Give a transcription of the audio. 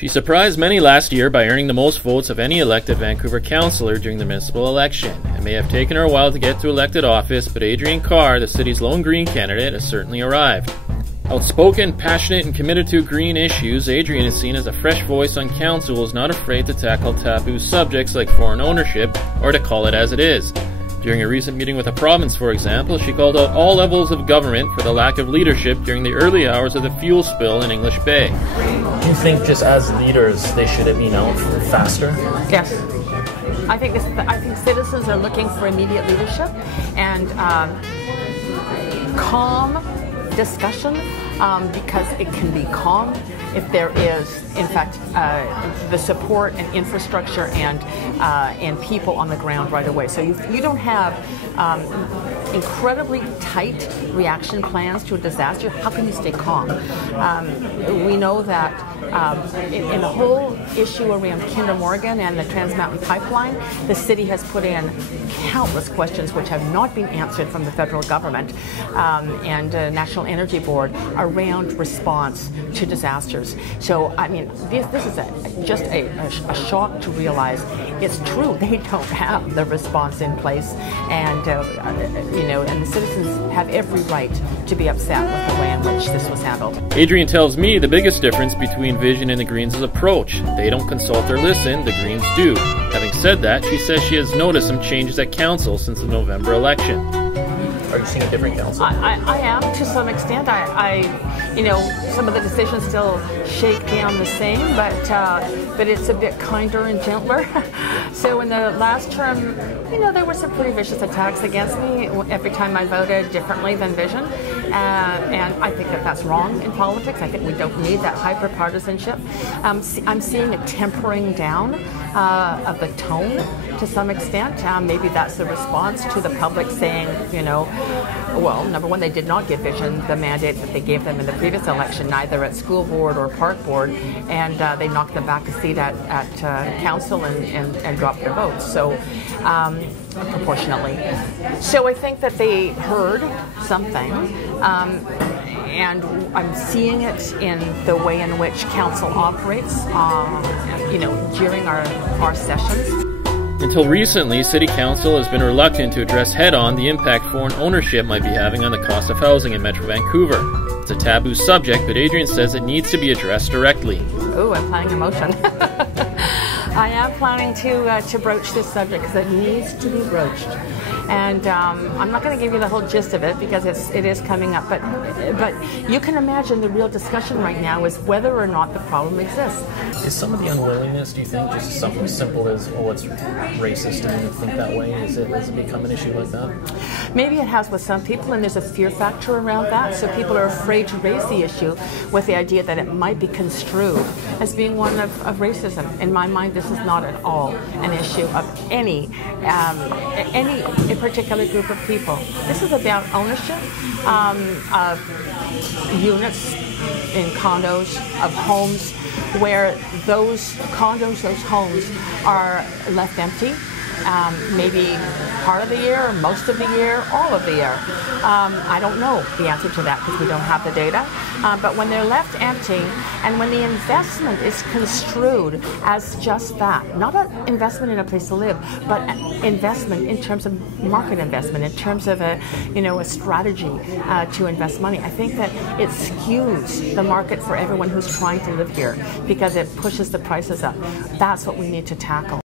She surprised many last year by earning the most votes of any elected Vancouver councillor during the municipal election. It may have taken her a while to get to elected office, but Adriane Carr, the city's lone Green candidate, has certainly arrived. Outspoken, passionate, and committed to Green issues, Adriane is seen as a fresh voice on council who is not afraid to tackle taboo subjects like foreign ownership, or to call it as it is. During a recent meeting with the province, for example, she called out all levels of government for the lack of leadership during the early hours of the fuel spill in English Bay. Do you think just as leaders they should have been out faster? Yes. I think citizens are looking for immediate leadership and calm discussion, because it can be calm if there is, in fact, the support and infrastructure and people on the ground right away. So you don't have incredibly tight reaction plans to a disaster. How can you stay calm? We know that in the whole issue around Kinder Morgan and the Trans Mountain Pipeline, the city has put in countless questions which have not been answered from the federal government and National Energy Board around response to disasters. So, I mean, this is just a shock to realize it's true. They don't have the response in place, and and the citizens have every right to be upset with the way in which this was handled. Adriane tells me the biggest difference between Vision and the Greens' approach. They don't consult or listen, the Greens do. Having said that, she says she has noticed some changes at council since the November election. Are you seeing a different council? I am, to some extent. Some of the decisions still shake down the same, but it's a bit kinder and gentler. So in the last term, there were some pretty vicious attacks against me every time I voted differently than Vision, and I think that that's wrong in politics. I think we don't need that hyper-partisanship. I'm seeing a tempering down of the tone to some extent. Maybe that's the response to the public saying, well, number one, they did not give Vision the mandate that they gave them in the previous election, neither at school board or park board, and they knocked them back a seat at council and dropped their votes. So proportionately. So I think that they heard something, and I'm seeing it in the way in which council operates, during our sessions. Until recently, City Council has been reluctant to address head-on the impact foreign ownership might be having on the cost of housing in Metro Vancouver. It's a taboo subject, but Adriane says it needs to be addressed directly. Oh, I'm planning a motion. I am planning to broach this subject because it needs to be broached. And I'm not going to give you the whole gist of it because it is coming up. But you can imagine the real discussion right now is whether or not the problem exists. Is some of the unwillingness, do you think, just something as simple as, it's racist and you think that way? Has it become an issue like that? Maybe it has with some people, and there's a fear factor around that. So people are afraid to raise the issue with the idea that it might be construed as being one of racism. In my mind, this is not at all an issue of any particular group of people. This is about ownership of units in condos, of homes, where those condos, those homes are left empty, maybe part of the year, most of the year, all of the year. I don't know the answer to that because we don't have the data. But when they're left empty and when the investment is construed as just that, not an investment in a place to live, but an investment in terms of market investment, in terms of a strategy to invest money, I think that it skews the market for everyone who's trying to live here because it pushes the prices up. That's what we need to tackle.